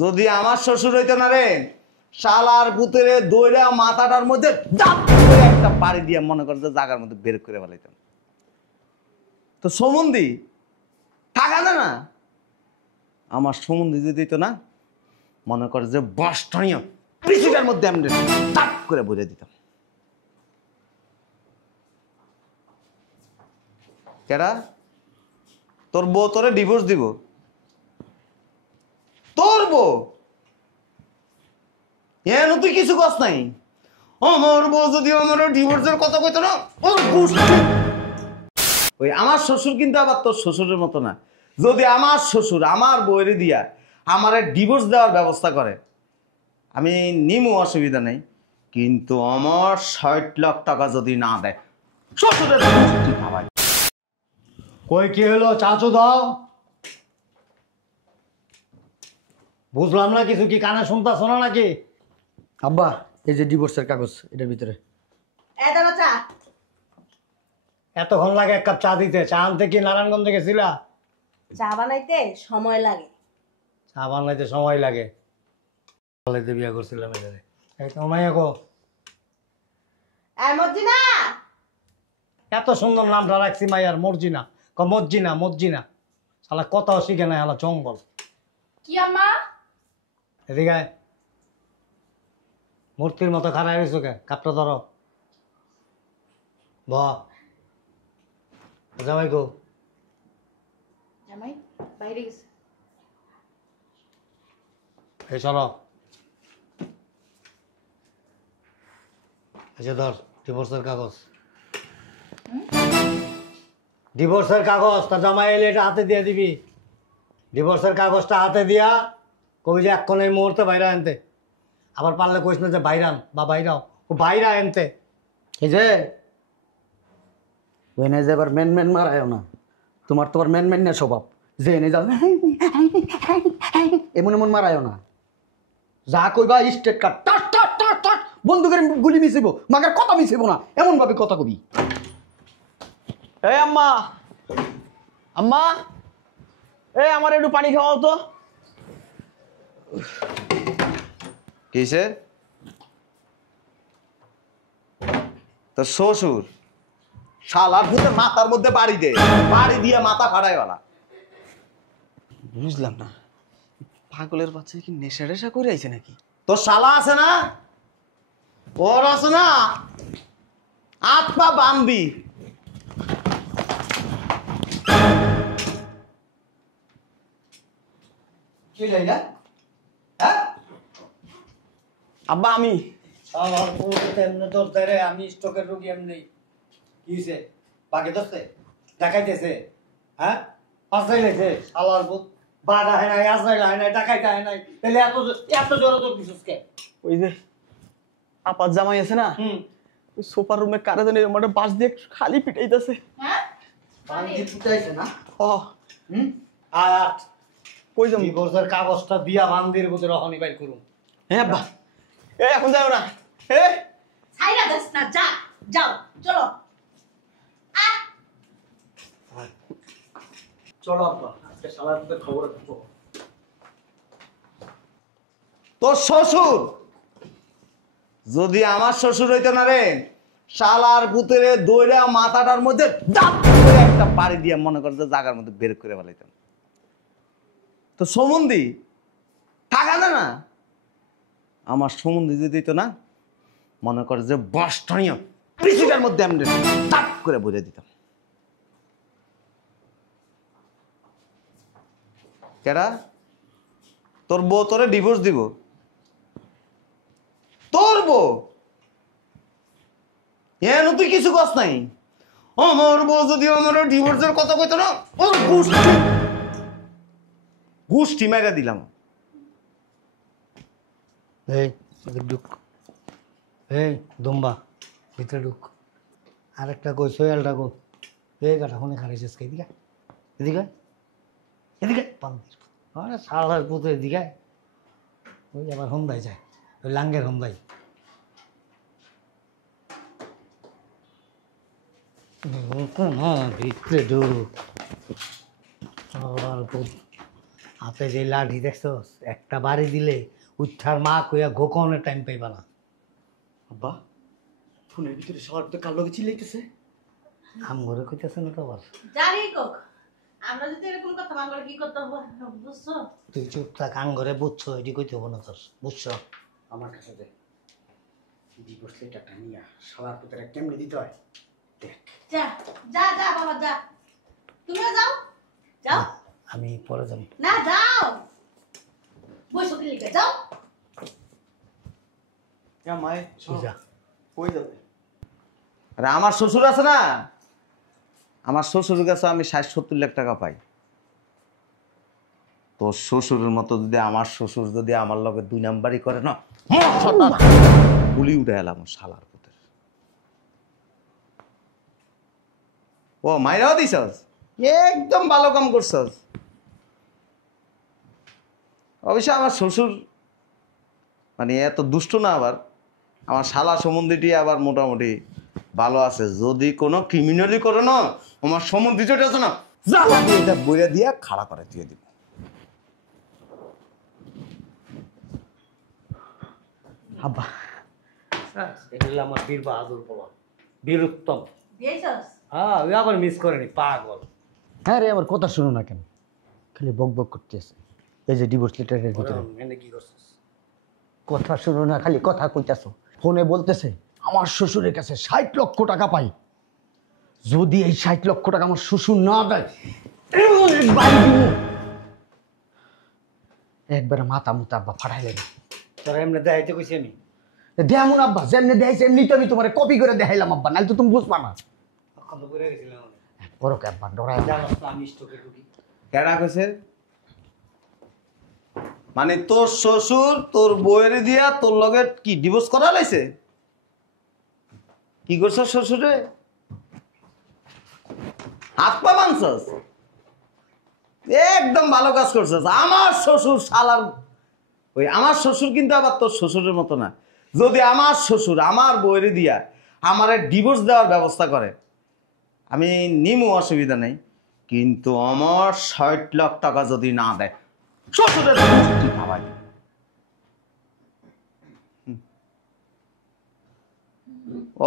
যদি আমার শ্বশুর হইতো না রে, শালার পুতেরে দইরা মাথাটার মধ্যে দাপ করে একটা পাড়ি দিয়ে মনে করে যে জায়গার মধ্যে বের করে ফেলাইতাম। তো সমন্ধি টাকা না না, আমার সমন্ধি যদি দিত না, মনে করে যে বষ্টনীয় পৃথিবীর মধ্যে আমি দাপ করে বুঝে দিতাম। কেডা? তোর বউ তোরে ডিভোর্স দিব? তোর বউ? এন তুই কিছু কস নাই? আমার বউ যদি আমার ডিভোর্সের কথা কইতো না, ওই আমার শ্বশুর কিন্তু আবার তোর শ্বশুরের মতো না। যদি আমার শ্বশুর আমার বউয়ের দিয়া আমারে ডিভোর্স দেওয়ার ব্যবস্থা করে, আমি নিমু, অসুবিধা নেই। কিন্তু আমার ৬০ লাখ টাকা যদি না দেয়, শ্বশুরের খাওয়াই। কই কি হলো? চাচু দাও। বুঝলাম না কিছু, কি কানে শুনতাছ না নাকি? আব্বা, এই যে ডিভোর্সের কাগজ এটার ভিতরে। এতক্ষণ লাগে এক কাপ চা দিতে? চা আনতে কি নারায়ণগঞ্জে গেছিলা? চা বানাইতে সময় লাগে। চা বানাইতে সময় লাগে? বানাইতে বিয়া করছিলাম এখানে। এই তো মাইয়া গো, মর্জিনা। এত সুন্দর নামটা রাখছি মাইয়ার, মর্জিনা। মর্জিনা মর্জিনা, শালা কথাও শিখে নাই, শালা জঙ্গল। কি আম্মা? এদিকে আয়। মূর্তির মতো খারাপ হয়েছো কে? কাপটা ধরো। ব জামাই গো। জামাই বাইরে গেছে। এই চলো। এই যে ধর ডিভোর্সের কাগজ। ডিভোর্সের কাগজ তার জামাই এলে এটা হাতে দিয়ে দিবি। ডিভোর্সের কাগজটা হাতে দিয়া কবি যে এক্ষণ এই মুহূর্তে বাইরে আনতে। আবার পারলে কইস না যে বাইরান বা বাইরাও, ও বাইরা আনতে। এই যে ওই না যে এবার মেন মেন মারায়ও না। তোমার তোমার মেন মেন না স্বভাব, যে এনে যাও এমন এমন মারায়ও না। যা কইবা স্টেট কাট, টাট টাট টাট টাট বন্দুকের গুলি মিশিব, মাগার কথা মিশিব না, এমন ভাবে কথা কবি। এই আম্মা, আম্মা, এই আমার একটু পানি খাওয়াও তো। কিসে? তোর শ্বশুর শালার ভূতে মাথার মধ্যে বাড়ি দে, বাড়ি দিয়ে মাথা ফাটাইওয়ালা। বুঝলাম না, পাগলের বাচ্চা কি নেশা টেশা করে আইছে নাকি? তোর শালা আছে না, ওর আছে না, হাত পা বান্ধবি। কি লাইলা? হ্যাঁ আব্বা আমি তোর ধারে আমি স্টকের রোগী এমনি। কি হয়েছে? বাকি দোস্তে দেখাইতেছে, হ্যাঁ পাঁচাই লাগছে শালার বুক। বাধা হয় নাই, আজরাইল হয় নাই, ডাকাইতে হয় নাই, তাহলে এত এত জোরে তোর বিশেষকে। ওই যে আপার জামাই আছে না, ওই সোফার রুমে কারে জানি মানে বাঁশ দিয়ে খালি পিটাইতেছে। হ্যাঁ পানি ফুটাইছে না? ও আট কই যাম? ডিভোর্সের কাগজটা দিয়া বান্দির বুঝে রহনি বাইর করুন। হ্যাঁ আব্বা, এই এখন যাও না। এ ছাইরা দাস না, যা যাও চলো। চলো আব্বা, আজকে শালার পুতের খবর রাখবো। তোর শ্বশুর যদি আমার শ্বশুর হইতো না রে, শালার পুতেরে দইরা মাথাটার মধ্যে দাপ করে একটা পাড়ি দিয়ে মনে করে যে জায়গার মধ্যে বের করে ফেলাইতাম। তো সমন্ধি টাকা না না, আমার সমন্ধি যদি দিত না, মনে করে যে বষ্টনীয় পৃথিবীর মধ্যে আমি দাপ করে বুঝে দিতাম। কেডা? তোর বউ তোরে ডিভোর্স দিব? তোর বউ? এন তুই কিছু কস নাই? আমার বউ যদি আমার ডিভোর্সের কথা কইতো না, ওর গুষ্টি মেরে দিলাম। এই ঢুক, এই দুম্বা ভিতরে ঢুক। আরেকটা কই সোয়ালটা কো, এই গাটা ফোনে খারাইছিস কে? এদিকে এদিকে এদিকে পান্তির। আরে সারার পুতো এদিকে। ওই আবার হন্দাই যায়, ওই লাঙ্গের হন্দাই। ভিতরে ঢুক। হাতে যে লাঠি দেখছস একটা বাড়ি দিলে উচ্ছার মা কইয়া গোকনের টাইম পাইবা না। আব্বা ফোনের ভিতরে সবার তো কার লগে চিল্লাইতেছে। আম ঘরে কইতেছে না তো আবার। জানি কোক আমরা যদি এরকম কথা বাংলা কি করতে হবে বুঝছো? তুই চুপ থাক, আম ঘরে বুঝছো এটি কইতে হবো না তোর, বুঝছো? আমার কাছে দে ডিভোর্স লেটারটা নিয়ে সবার ভিতরে কেমনে দিতে হয় দেখ। যা যা যা বাবা যা, তুমিও যাও যাও। আমি পরে যাবো। না যাও, বসো কি লিখে যাও। জামাই তুই যা। কই যাবে? আরে আমার শ্বশুর আছে না, আমার শ্বশুরের কাছে আমি 60-70 লাখ টাকা পাই। তোর শ্বশুরের মতো যদি আমার শ্বশুর যদি আমার লগে 2 নাম্বারই করে না, গুলি উঠে এলাম শালার পুতের। ও মাইরাও দিছস, একদম ভালো কাম করছস। অবশ্য আমার শ্বশুর মানে এত দুষ্ট না, আবার আমার শালা সম্বন্ধীটি আবার মোটামুটি ভালো আছে। যদি কোনো ক্রিমিনালি করে না, আমার সম্বন্ধী যেটা আছে না, জ্বালা দিয়ে এটা বইয়া দিয়া খাড়া করে দিয়ে দিব। আব্বা এটা হলো আমার বীর বাহাদুর বলা, বীরুত্তম। দিয়েছস? হ্যাঁ, ওই আবার মিস করেনি, পাগল। হ্যাঁ রে আমার কথা শুনো না কেন, খালি বক বক করতেছে। এই যে ডিভোর্স লেটারের ভিতরে এনে কি করছিস? কথা শুনো না, খালি কথা কইতাছো। ফোনে বলতেছে আমার শ্বশুরের কাছে 60 লক্ষ টাকা পাই, যদি এই 60 লক্ষ টাকা আমার শ্বশুর না দেয় এমন এক বাড়ি দিব, একবারে মাথা মুতা আব্বা ফাটাইলেন। তোরা এমনি দেখাইতে কইছি আমি? দেমন আব্বা যেমনি দেখাইছে এমনি তো আমি তোমার কপি করে দেখাইলাম আব্বা, নাহলে তো তুমি বুঝবা না। কত করে গেছিলাম আমি? বড় কে আব্বা ডরাই জানোস তো আমি স্টোকে ঢুকি। কেডা কইছে? মানে তোর শ্বশুর তোর বউয়ের দিয়া তোর লগে কি ডিভোর্স করা লাইছে? কি করছ শ্বশুরে? হাত পা ভাঙছস? একদম ভালো কাজ করছস। আমার শ্বশুর শালার ওই আমার শ্বশুর কিন্তু আবার তোর শ্বশুরের মতো না। যদি আমার শ্বশুর আমার বউয়ের দিয়া আমারে ডিভোর্স দেওয়ার ব্যবস্থা করে, আমি নিমু, অসুবিধা নেই। কিন্তু আমার 60 লাখ টাকা যদি না দেয়, শ্বশুরের কি ভাবাই?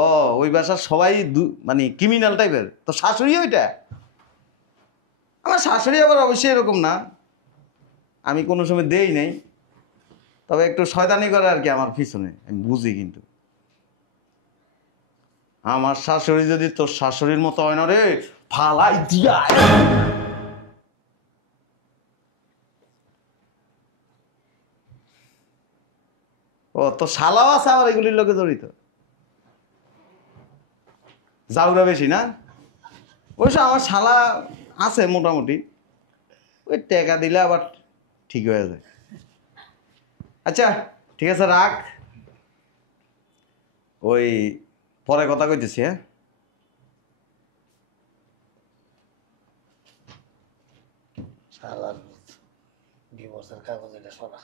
ও ওই বাসার সবাই মানে ক্রিমিনাল টাইপের, তো শাশুড়ি ওইটা? আমার শাশুড়ি আবার অবশ্যই এরকম না, আমি কোনো সময় দেই নাই, তবে একটু শয়তানি করে আর কি আমার পিছনে, আমি বুঝি। কিন্তু আমার শাশুড়ি যদি তোর শাশুড়ির মতো হয় না রে, ফালাই দিয়া। ও তো শালাও আছে আবার এগুলির লোকে জড়িত, জাউরা বেশি না? অবশ্য আমার শালা আছে মোটামুটি, ওই টাকা দিলে আবার ঠিক হয়ে যায়। আচ্ছা ঠিক আছে, রাখ, ওই পরে কথা কইতেছি। হ্যাঁ, শালার ডিভোর্সের কাগজ এটা সরা।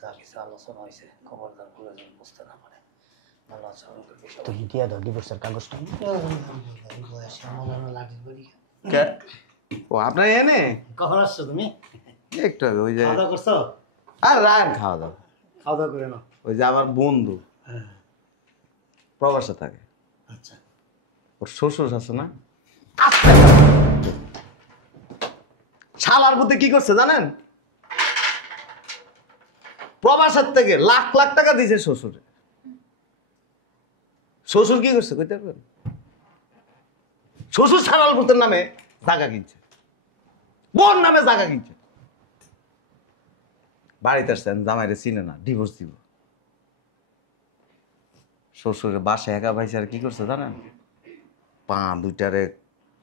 যা কিছু আলোচনা হয়েছে খবরদার ভুলে যেন বুঝতে না পারে। ভালো আচরণ করবি সবাই। তুমি দিয়ে দাও ডিভোর্সের কাগজটা। লাঠির বাড়ি কে? ও আপনার এনে কখন আসছো তুমি? একটু আগে ওই যে, খাওয়া দাওয়া করছো? আর রাখ খাওয়া দাওয়া। খাওয়া দাওয়া করে নাও। ওই যে আমার বন্ধু হ্যাঁ, প্রবাসে থাকে, আচ্ছা। ওর শ্বশুর আছে না, শালার বুদ্ধি কি করছে জানেন? প্রবাসের থেকে লাখ লাখ টাকা দিয়েছে শ্বশুরে। শ্বশুর কি করছে কইতে পারবেন? শ্বশুর শালার বুদ্ধের নামে জায়গা কিনছে, বোন নামে জায়গা কিনছে। বাড়িতে আসছেন, জামাইরে চিনে না, ডিভোর্স দিব। শ্বশুরের বাসায় একা পাইছে, আর কি করছে জানেন? পা দুইটারে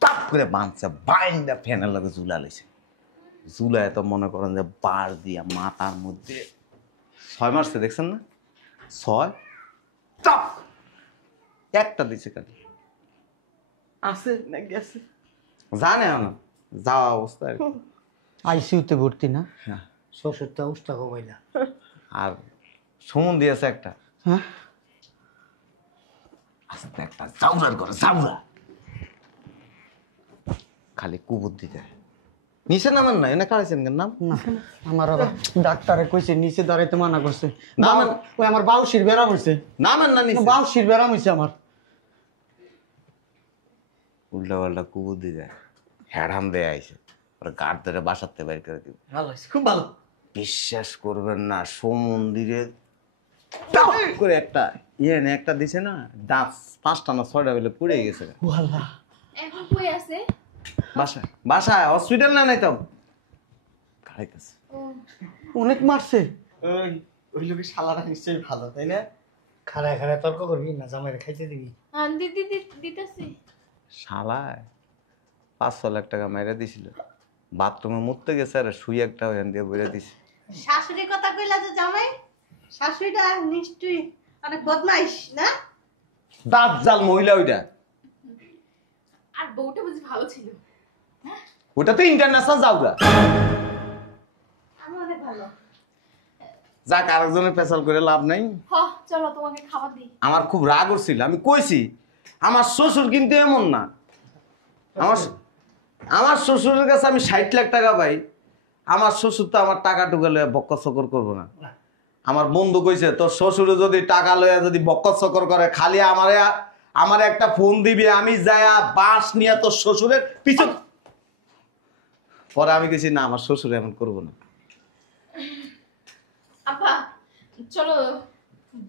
টাপ করে বাঁধছে, বাইন্দা ফ্যানের লগে ঝুলা লইছে। ঝুলায় তো মনে করেন যে বার দিয়া মাথার মধ্যে 6 মারছে, দেখছেন না? 6 টাপ একটা দিছে খালি। আছে না গেছে? জানে না যাওয়া অবস্থা আর কি। আইসিইউতে ভর্তি না? হ্যাঁ, শ্বশুরটা উষ্টা কমাইলা। আর সুমন দিয়েছে একটা, হ্যাঁ আস্তে একটা জাউরার করে জাউরা। খালি কুবুদ্ধি দেয়। নিচে নামেন না, এনে কাড়াইছেন কেন নাম? না আমার আবার ডাক্তারে কইছে নিচে দাঁড়াইতে মানা করছে। না, ওই আমার বাউশির ব্যারাম হইছে। নামেন না নিচে। বাউশির ব্যারাম হইছে আমার। উল্টা পাল্টা কুবুদ্ধি দেয়, হ্যাডাম দেয় আইসে, ওরা গাড় ধরে বাসাতে বাইর করে দিব। ভালো হইছে, খুব ভালো। বিশ্বাস করবেন না, সমন্দিরে টাপ করে একটা একটা দিছে না, দাঁত 5টা না 6টা বেলে পুড়ে গেছে। ও আল্লাহ। এখন কই আছে? বাসায় বাসায় হসপিটাল না নাই তো খাইতেছে। ও অনেক মারছে। ওই লোকের শালারা নিশ্চয়ই ভালো, তাই না? খাড়ায় খাড়ায় তর্ক করবি না, জামাইরে খাইতে দিবি। দিদি দিতেছি। শালায় 5-6 লাখ টাকা মাইরা দিছিল, বাথরুমে মুততে গেছে আর শুই একটা ওখান দিয়ে বইরা দিছে। শাশুড়ির কথা কইলা যে জামাই, শাশুড়িটা নিশ্চয়ই অনেক বদমাইশ না? দাঁত জাল মহিলা ওইটা, আর বউটা বুঝি ভালো ছিল। ওটা তো ইন্টারন্যাশনাল যাওগা। আমি অনেক ভালো। যাক, আরেকজনের পেশাল করে লাভ নাই। চলো তোমাকে খাবার দিই। আমার খুব রাগ হচ্ছিল, আমি কইছি আমার শ্বশুর কিন্তু এমন না। আমার শ্বশুরের কাছে আমি 60 লাখ টাকা পাই, আমার শ্বশুর তো আমার টাকা টুকা লইয়া বক্কর চকর করবো না। আমার বন্ধু কইছে তোর শ্বশুরে যদি টাকা লইয়া যদি বক্কর চকর করে, খালি আমার একটা ফোন দিবি, আমি যায়া বাঁশ নিয়ে তোর শ্বশুরের পিছন। পরে আমি কইছি না, আমার শ্বশুর এমন করবো না। আপা চলো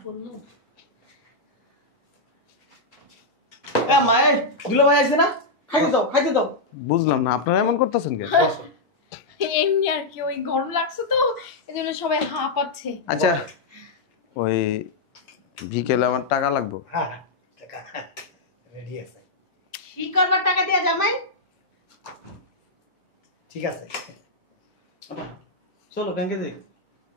বললো। মায়ে দুলা ভাই আইছে না, খাইতে দাও খাইতে দাও। বুঝলাম না আপনারা এমন করতেছেন কেন? এমনি আর কি, ওই গরম লাগছে তো এজন্য সবাই হাঁপাচ্ছে। আচ্ছা, ওই বিকেলে আমার টাকা লাগবে। হ্যাঁ টাকা রেডি আছে। কি করবার টাকা দিয়া জামাই? ঠিক আছে, চলো ব্যাংকে যাই,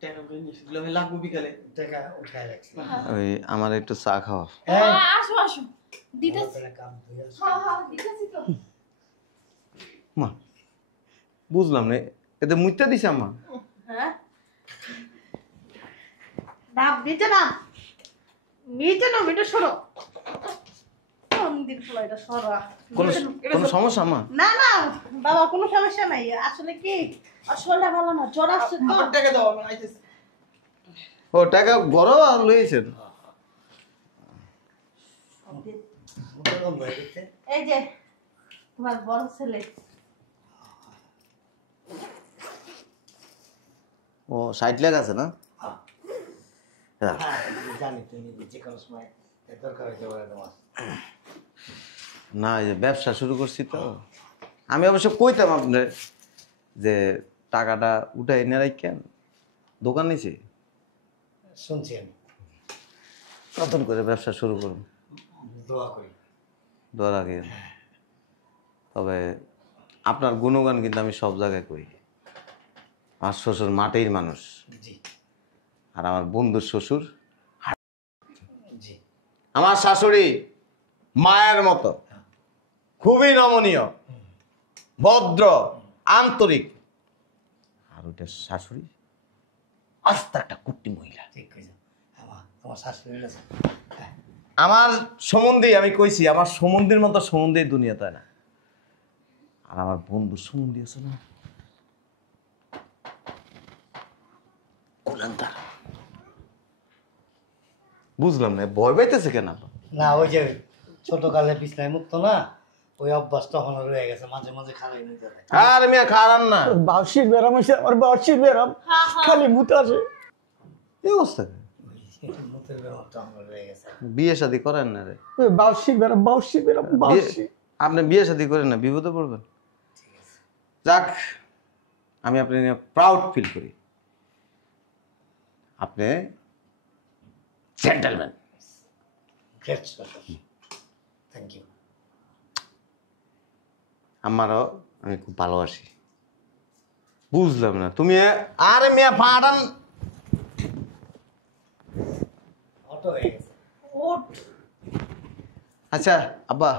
টাকা করে নিয়ে এসে দুলা ভাই লাগবো বিকালে। টাকা উঠায় রাখছি। ওই আমার একটু চা খাওয়া। হ্যাঁ আসো আসো দিতেছি। কাম হয়ে আসছে। দিতেছি তো। মা বুঝলাম না, এতে মুইতা দিছে আম্মা। হ্যাঁ, ডাব দিতে না, নিচে না, এটা সরো। মন্দির ফ্লাইটা সরা। কোনো সমস্যা মা? না না বাবা, কোনো সমস্যা নাই। আসলে কি আর শরীরটা ভালো না, জ্বর আসছে তো। আমার টাকা দাও, আমি আইতেছি। ও টাকা বড় লইছেন? মুখে গন্ধ হয়ে গেছে। এই যে তোমার বড় ছেলে। ও 60 লাখ আছে না? হ্যাঁ। জানি তুমি যে কোনো সময় দরকার হইতে পারে তোমার। না, এই যে ব্যবসা শুরু করছি তো, আমি অবশ্য কইতাম আপনার যে টাকাটা উঠাই এনে রাখেন, দোকান নিছি শুনছি আমি, নতুন করে ব্যবসা শুরু করুন, দোয়া করি। দোয়া রাখেন। তবে আপনার গুণগান কিন্তু আমি সব জায়গায় করি। আমার শ্বশুর মাটির মানুষ, জি আর আমার বন্ধুর শ্বশুর, জি। আমার শাশুড়ি মায়ের মতো, খুবই নমনীয়, ভদ্র, আন্তরিক। আর ওইটা শাশুড়ি আস্ত একটা কুট্টি মহিলা। ঠিক কইছো। তোমার শাশুড়ি আছে। হ্যাঁ আমার সম্বন্ধে আমি কইছি, আমার সম্বন্ধের মতো সম্বন্ধে দুনিয়াতে হয় না। আর আমার বন্ধু সম্বন্ধে আছে না, কুলান্তার। বুঝলাম না, ভয় পাইতেছে কেন? না, ওই যে ছোটকালে বিছনায় মুক্ত না, ওই অভ্যাস তখন রয়ে গেছে, মাঝে মাঝে খালাই নিতে হয়। আর মিয়া খারান না, বাউশির ব্যারাম হইছে আমার, বাউশির ব্যারাম। খালি মুতে আসে। এই অবস্থা কেন? মুখের ব্যাপারটা আমার রয়ে গেছে। বিয়ে শাদী করেন না রে? বাউশির ব্যারাম, বাউশির ব্যারাম, বাউশি। আপনি বিয়ে শাদী করেন না, বিপদে পড়বেন। যাক, আমি আপনি নিয়ে প্রাউড ফিল করি। আপনি জেন্টলম্যান। Great thank you. আমারও আমি খুব ভালোবাসি। বুঝলাম না তুমি, আরে মিয়া পাঠান। অটো হয়ে গেছে। ওঠ। আচ্ছা আব্বা,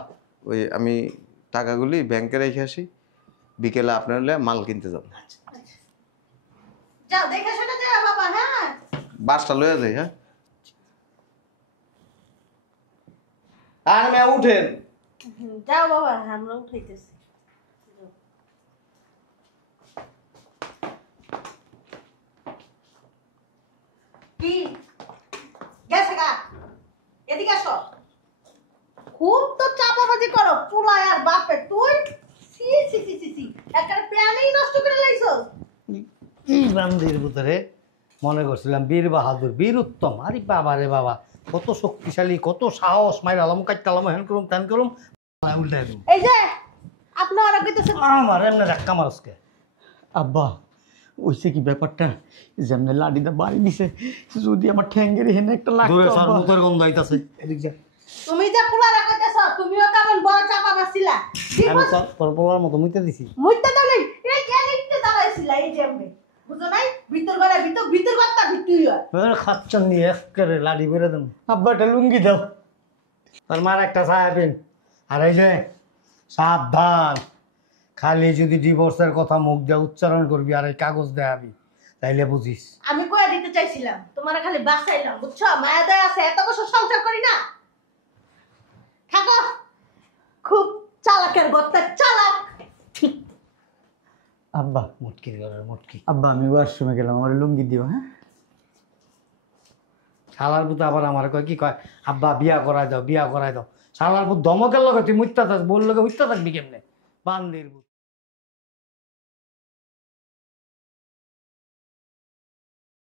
ওই আমি টাকাগুলি ব্যাংকে রেখে আসি, বিকেলে আপনার হলে মাল কিনতে যাব। যাও দেখে শুনে যাও বাবা। হ্যাঁ, বাসটা লয়ে যাই। হ্যাঁ, আর মিয়া উঠেন। যাও বাবা, আমরা উঠাইতেছি। খুব তো চাপাবাজি করো পুলাই আর বাপে তুই সি সি সি সি সি একটা প্রাণই নষ্ট করে লাইছস। কি বান্দির ভিতরে মনে করছিলাম বীর বাহাদুর বীর উত্তম। আরে বাবা রে বাবা, কত শক্তিশালী, কত সাহস, মাইর আলম কাটতালাম, হ্যান করুম ত্যান করুম, উল্টাই দিম। এই যে আপনারা কইতেছেন আমার এমনি ধাক্কা মারসকে। আব্বা ওইসে কি ব্যাপারটা, যেমনে লাডিটা বাড়ি দিছে, যদি আমার ঠ্যাঙ্গের হেনে একটা দূরে লাগতো সর, আব্বা। মুখের গন্ধ আইতাছে। এদিক যা। তুমি যে পুলারা কইতেছ তুমিও কেমন বড় চাপা মারছিলা। আমি তোর পোলার মতো মুইতে দিছি। মুইতে দাও নাই এই যে লিখতে দাঁড়াইছিলা এই যে আমি বুঝো নাই ভিতর ঘরে ভিতর বার্তা ভিতরই হয়। খাচ্ছন নিয়ে একেবারে লাডি বেড়ে দেন। আব্বা একটা লুঙ্গি দাও। তোর মার একটা ছায়া পেন। আর এই যে সাবধান, খালি যদি ডিভোর্সের কথা মুখ দিয়ে উচ্চারণ করবি আর এই কাগজ দেখাবি, তাইলে বুঝিস। আমি কইয়া দিতে চাইছিলাম তোমার খালি বাঁচাইলাম বুঝছো, মায়া দয়া আছে, এত বছর সংসার করি না। থাকো, খুব চালাকের গত্তা চালাক। আব্বা মুটকি ঘরের মুটকি। আব্বা আমি ওয়াশরুমে গেলাম, আমার লুঙ্গি দিও। হ্যাঁ শালার পুত আবার আমার কয় কি কয়, আব্বা বিয়া করাই দাও, বিয়া করাই দাও। শালার পুত ধমকের লগে তুই মুত্তা থাক, বল লগে উত্তা থাকবি কেমনে? বান্দির পুত।